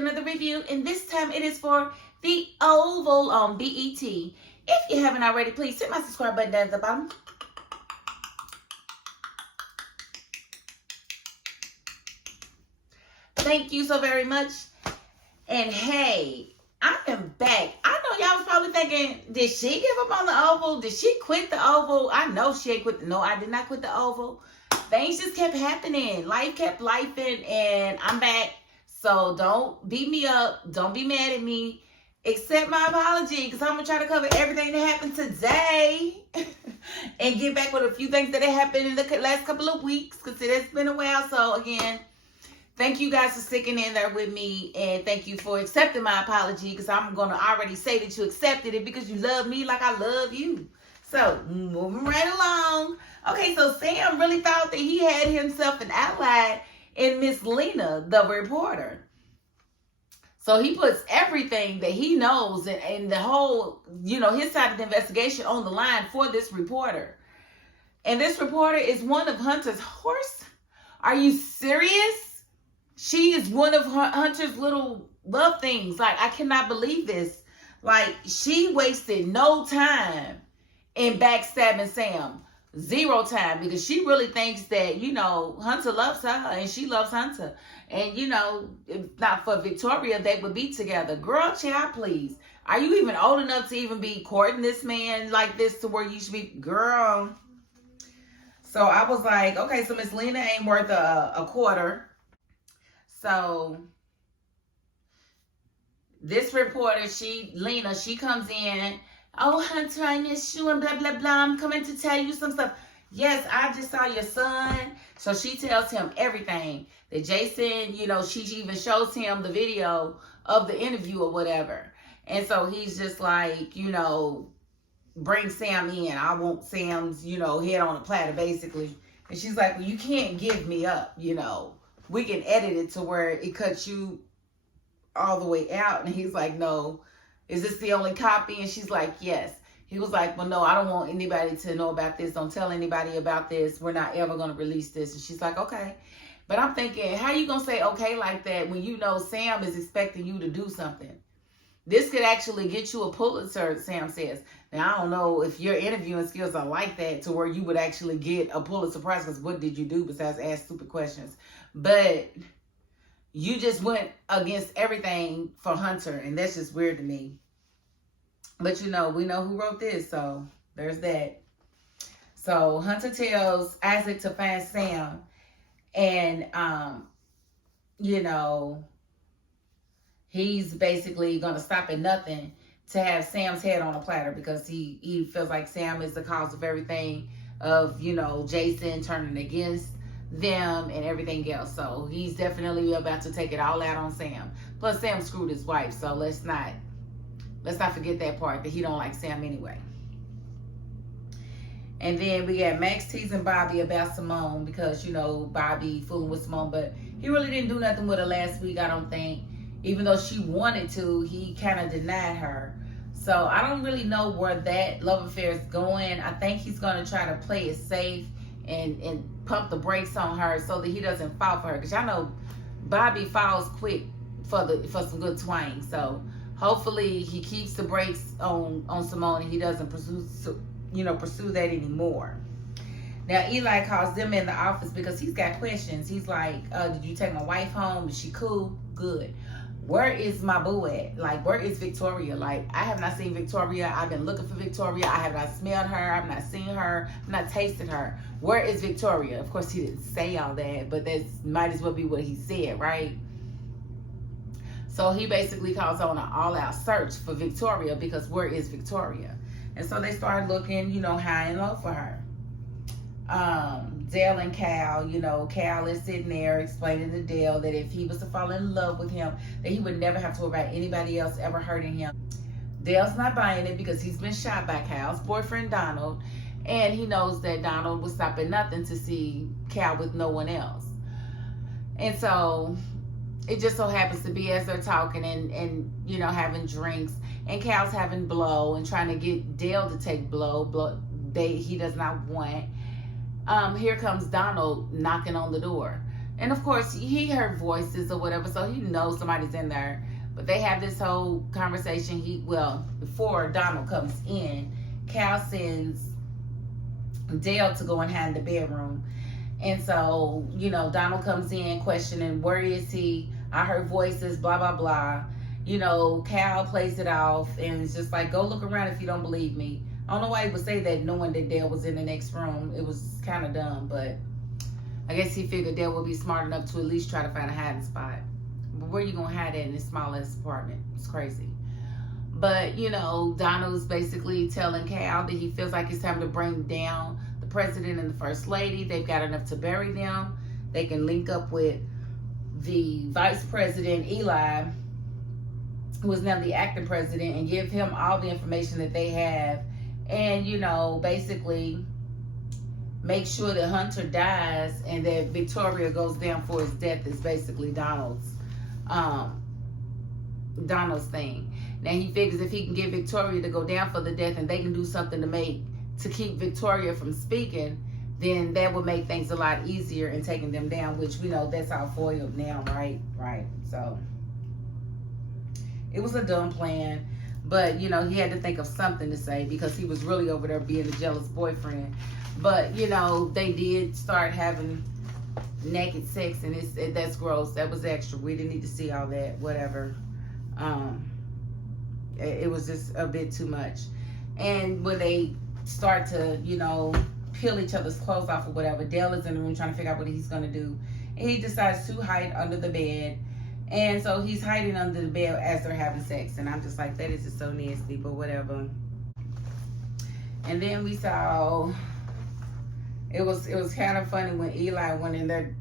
another review, and this time it is for The Oval on BET. If you haven't already, please hit my subscribe button down at the bottom. Thank you so very much. And hey, I am back. I know y'all was probably thinking, did she give up on the Oval? Did she quit the Oval? I know she ain't quit. No, I did not quit the Oval. Things just kept happening. Life kept lifing, and I'm back. So don't beat me up. Don't be mad at me. Accept my apology, because I'm going to try to cover everything that happened today and get back with a few things that have happened in the last couple of weeks, because it has been a while. So again, thank you guys for sticking in there with me, and thank you for accepting my apology, because I'm going to already say that you accepted it because you love me like I love you. So, moving right along. Okay, so Sam really thought that he had himself an ally in Miss Lena, the reporter. So he puts everything that he knows and the whole, his side of the investigation on the line for this reporter. And this reporter is one of Hunter's horse? Are you serious? She is one of Hunter's little love things. Like, I cannot believe this. Like, she wasted no time in backstabbing Sam. Zero time, because she really thinks that, Hunter loves her and she loves Hunter. And, if not for Victoria, they would be together. Girl, child, please. Are you even old enough to even be courting this man like this to where you should be? Girl. So I was like, okay, so Miss Lena ain't worth a quarter. So this reporter, Lena, she comes in. Oh, Hunter, I miss you and blah, blah, blah. I'm coming to tell you some stuff. Yes, I just saw your son. So she tells him everything. That Jason, she even shows him the video of the interview or whatever. And so he's just like, bring Sam in. I want Sam's, head on a platter, basically. And she's like, well, you can't give me up, We can edit it to where it cuts you all the way out. And he's like, no. Is this the only copy? And she's like, yes. He was like, well, no, I don't want anybody to know about this. Don't tell anybody about this. We're not ever going to release this. And she's like, okay. But I'm thinking, how you going to say okay like that when you know Sam is expecting you to do something? This could actually get you a Pulitzer, Sam says. Now, I don't know if your interviewing skills are like that to where you would actually get a Pulitzer Prize, because what did you do besides ask stupid questions? But you just went against everything for Hunter, and that's just weird to me. But we know who wrote this, so there's that. So Hunter tells Isaac to find Sam, and he's basically gonna stop at nothing to have Sam's head on a platter, because he feels like Sam is the cause of everything, of Jason turning against them and everything else. So he's definitely about to take it all out on Sam. Plus Sam screwed his wife, so let's not forget that part, that he don't like Sam anyway. And then we got Max teasing Bobby about Simone, because Bobby fooling with Simone, but he really didn't do nothing with her last week, I don't think. Even though she wanted to, he kind of denied her. So I don't really know where that love affair is going. I think he's going to try to play it safe and pump the brakes on her so that he doesn't fall for her, because y'all know Bobby falls quick for some good twang. So hopefully he keeps the brakes on Simone, and he doesn't pursue that anymore. Now Eli calls them in the office because he's got questions. He's like, did you take my wife home? Is she cool? Good. Where is my boo at? Like, where is Victoria? Like, I have not seen Victoria. I've been looking for Victoria. I have not smelled her. I've not seen her. I've not tasted her. Where is Victoria? Of course, he didn't say all that, but that might as well be what he said, right? So he basically calls on an all-out search for Victoria, because where is Victoria? And so they start looking, high and low for her. Dale and Cal, Cal is sitting there explaining to Dale that if he was to fall in love with him, that he would never have to worry about anybody else ever hurting him. Dale's not buying it, because he's been shot by Cal's boyfriend, Donald, and he knows that Donald would stop at nothing to see Cal with no one else. And so it just so happens to be, as they're talking and having drinks, and Cal's having blow and trying to get Dale to take blow he does not want. Here comes Donald knocking on the door. And of course, he heard voices or whatever, so he knows somebody's in there. But they have this whole conversation. Before Donald comes in, Cal sends Dale to go and hide in the bedroom. And so, Donald comes in questioning, where is he? I heard voices, blah, blah, blah. Cal plays it off and it's just like, go look around if you don't believe me. I don't know why he would say that knowing that Dale was in the next room. It was kind of dumb, but I guess he figured Dale would be smart enough to at least try to find a hiding spot. But where you going to hide at in this smallest apartment? It's crazy. But, Donald's basically telling Cal that he feels like it's time to bring down the president and the first lady. They've got enough to bury them. They can link up with the vice president, Eli, who is now the acting president, and give him all the information that they have. And, basically make sure that Hunter dies and that Victoria goes down for his death is basically Donald's thing. Now he figures if he can get Victoria to go down for the death and they can do something to keep Victoria from speaking, then that would make things a lot easier in taking them down, which we know that's all foiled now, right? Right. So it was a dumb plan, but he had to think of something to say because he was really over there being a jealous boyfriend. But they did start having naked sex, and that's gross. That was extra. We didn't need to see all that. Whatever. It was just a bit too much. And when they start to, peel each other's clothes off or whatever, Dale is in the room trying to figure out what he's going to do. And he decides to hide under the bed. And so he's hiding under the bed as they're having sex. And I'm just like, that is just so nasty, but whatever. And then we saw, it was kind of funny when Eli went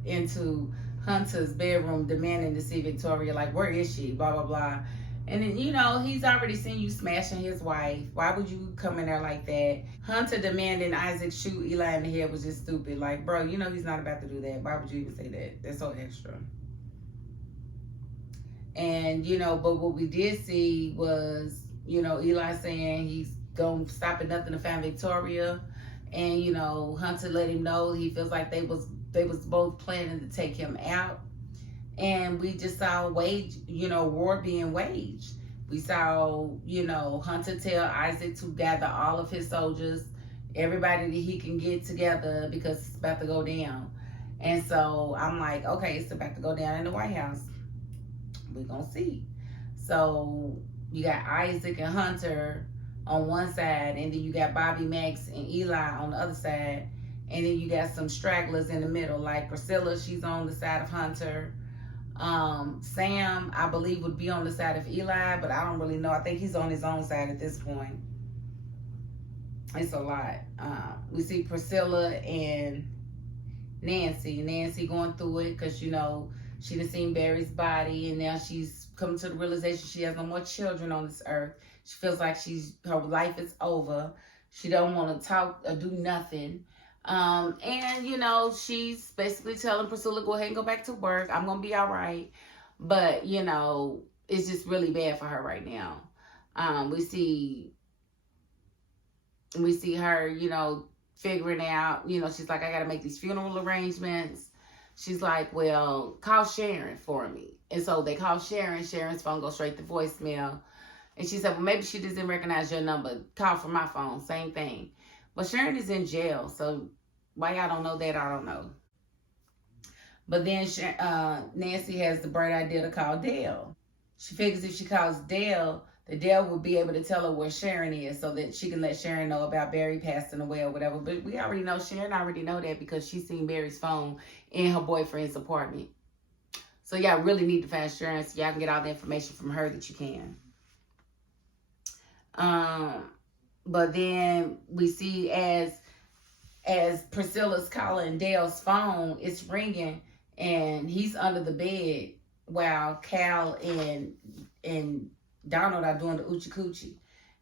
into Hunter's bedroom demanding to see Victoria, like, where is she? Blah, blah, blah. And then, he's already seen you smashing his wife. Why would you come in there like that? Hunter demanding Isaac shoot Eli in the head was just stupid. Like, bro, he's not about to do that. Why would you even say that? That's so extra. And, but what we did see was, Eli saying he's going to stop at nothing to find Victoria. And, Hunter let him know he feels like they was both planning to take him out. And we just saw war being waged. We saw, Hunter tell Isaac to gather all of his soldiers, everybody that he can get together because it's about to go down. And so I'm like, okay, it's about to go down in the White House. We're going to see. So you got Isaac and Hunter on one side, and then you got Bobby, Max, and Eli on the other side. And then you got some stragglers in the middle, like Priscilla, she's on the side of Hunter. Sam, I believe, would be on the side of Eli, but I don't really know. I think he's on his own side at this point. It's a lot. We see Priscilla and Nancy going through it because, she done seen Barry's body, and now she's come to the realization she has no more children on this earth. She feels like her life is over. She don't want to talk or do nothing. And, she's basically telling Priscilla, go ahead and go back to work. I'm going to be all right. But, it's just really bad for her right now. We see her, figuring out, she's like, I got to make these funeral arrangements. She's like, well, call Sharon for me. And so they call Sharon. Sharon's phone goes straight to voicemail. And she said, well, maybe she just didn't recognize your number. Call from my phone. Same thing. But Sharon is in jail, so why y'all don't know that, I don't know. But then Nancy has the bright idea to call Dale. She figures if she calls Dale, that Dale will be able to tell her where Sharon is so that she can let Sharon know about Barry passing away or whatever. But we already know, Sharon already know that because she's seen Barry's phone in her boyfriend's apartment. So y'all really need to find Sharon so y'all can get all the information from her that you can. But then we see as Priscilla's calling Dale's phone, it's ringing, and he's under the bed while Cal and Donald are doing the oochie coochie.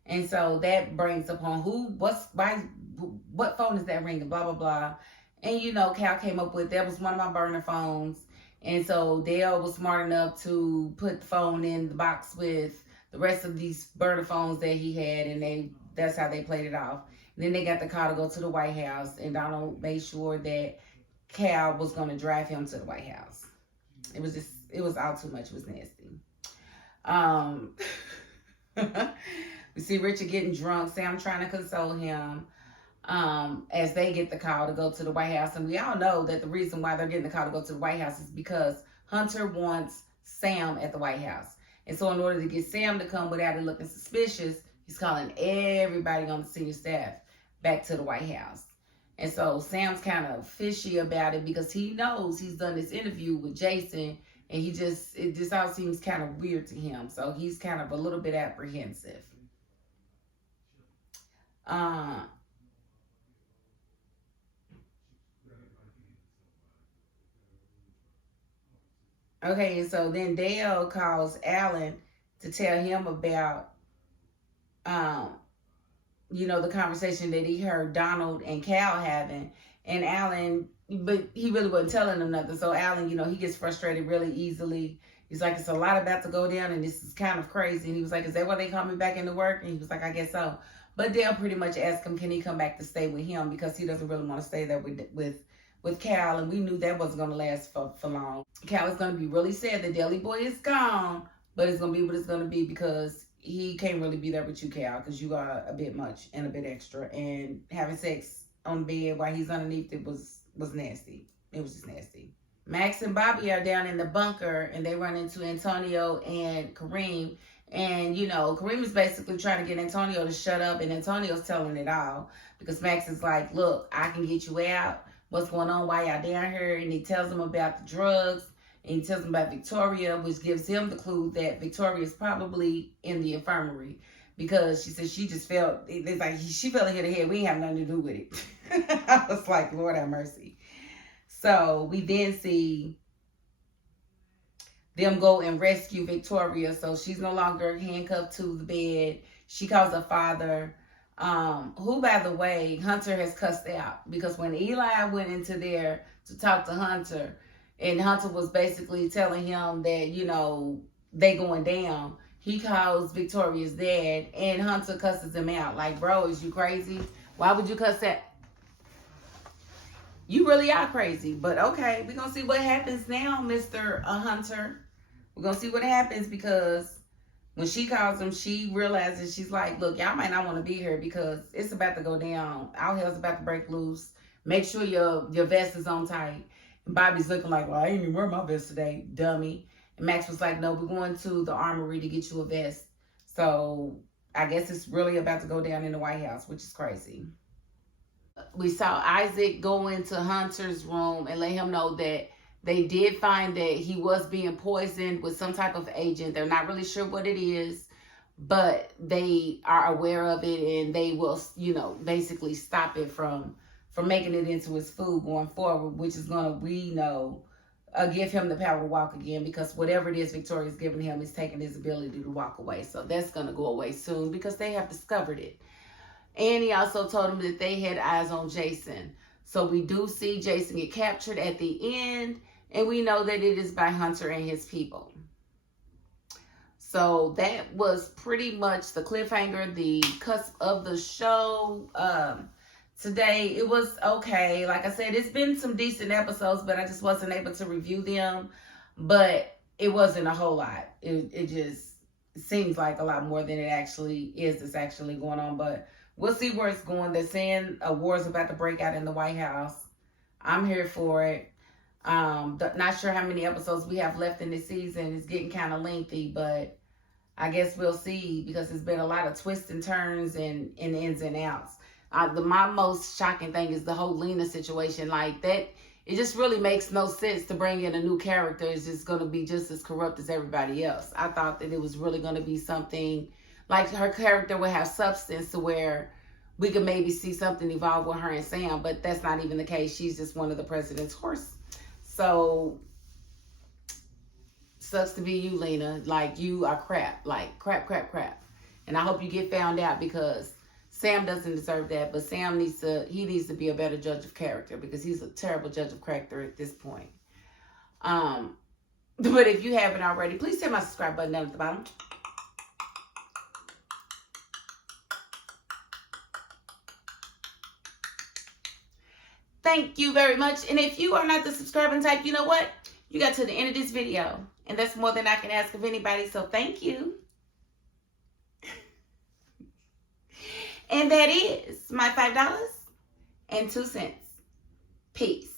And so that brings upon what phone is that ringing, blah, blah, blah. And Cal came up with, that was one of my burner phones. And so Dale was smart enough to put the phone in the box with the rest of these burner phones that he had, and that's how they played it off. And then they got the call to go to the White House, and Donald made sure that Cal was going to drive him to the White House. It was all too much. It was nasty. We see Richard getting drunk. Sam trying to console him. As they get the call to go to the White House. And we all know that the reason why they're getting the call to go to the White House is because Hunter wants Sam at the White House. And so in order to get Sam to come without it looking suspicious, he's calling everybody on the senior staff back to the White House. And so Sam's kind of fishy about it because he knows he's done this interview with Jason, and it just all seems kind of weird to him. So he's kind of a little bit apprehensive. Okay, and so then Dale calls Alan to tell him about, the conversation that he heard Donald and Cal having. And Alan, but he really wasn't telling him nothing. So Alan, he gets frustrated really easily. He's like, it's a lot about to go down, and this is kind of crazy. And he was like, is that why they call me back into work? And he was like, I guess so. But Dale pretty much asked him, can he come back to stay with him? Because he doesn't really want to stay there with Cal, and we knew that wasn't going to last for long. Cal is going to be really sad that Deli Boy is gone, but it's going to be what it's going to be because he can't really be there with you, Cal, because you are a bit much and a bit extra, and having sex on the bed while he's underneath it was nasty. It was just nasty. Max and Bobby are down in the bunker, and they run into Antonio and Kareem, and, Kareem is basically trying to get Antonio to shut up, and Antonio's telling it all because Max is like, look, I can get you out. What's going on, why y'all down here? And he tells them about the drugs, and he tells them about Victoria, which gives him the clue that Victoria is probably in the infirmary because she said she just felt, it's like she fell hit her head. We ain't have nothing to do with it. I was like, Lord have mercy. So we then see them go and rescue Victoria. So she's no longer handcuffed to the bed. She calls her father, who, by the way, Hunter has cussed out because when Eli went into there to talk to Hunter, and Hunter was basically telling him that, they going down, he calls Victoria's dad, and Hunter cusses him out. Like, bro, is you crazy? Why would you cuss that? You really are crazy. But okay, we're going to see what happens now, Mr. Hunter. We're going to see what happens because when she calls him, she realizes, she's like, look, y'all might not want to be here because it's about to go down. All hell's about to break loose. Make sure your vest is on tight. And Bobby's looking like, well, I ain't even wear my vest today, dummy. And Max was like, no, we're going to the armory to get you a vest. So I guess it's really about to go down in the White House, which is crazy. We saw Isaac go into Hunter's room and let him know that they did find that he was being poisoned with some type of agent. They're not really sure what it is, but they are aware of it, and they will, basically stop it from making it into his food going forward, which is going to, we know, give him the power to walk again, because whatever it is Victoria's giving him is taking his ability to walk away. So that's going to go away soon because they have discovered it. And he also told him that they had eyes on Jason. So we do see Jason get captured at the end, and we know that it is by Hunter and his people. So that was pretty much the cliffhanger, the cusp of the show. Today, it was okay. Like I said, it's been some decent episodes, but I just wasn't able to review them. But it wasn't a whole lot. It just seems like a lot more than it actually is that's actually going on. But we'll see where it's going. They're saying a war is about to break out in the White House. I'm here for it. Not sure how many episodes we have left in this season. It's getting kind of lengthy, but I guess we'll see because there's been a lot of twists and turns and ins and outs. My most shocking thing is the whole Lena situation. Like that, it just really makes no sense to bring in a new character. It's just going to be just as corrupt as everybody else. I thought that it was really going to be something like her character would have substance to where we could maybe see something evolve with her and Sam, but that's not even the case. She's just one of the president's horse. So, sucks to be you, Lena. Like, you are crap. Like, crap. And I hope you get found out because Sam doesn't deserve that, but Sam needs to be a better judge of character because he's a terrible judge of character at this point. But if you haven't already, please hit my subscribe button down at the bottom. Thank you very much. And if you are not the subscribing type, you know what? You got to the end of this video. And that's more than I can ask of anybody. So thank you. And that is my $5.02. Peace.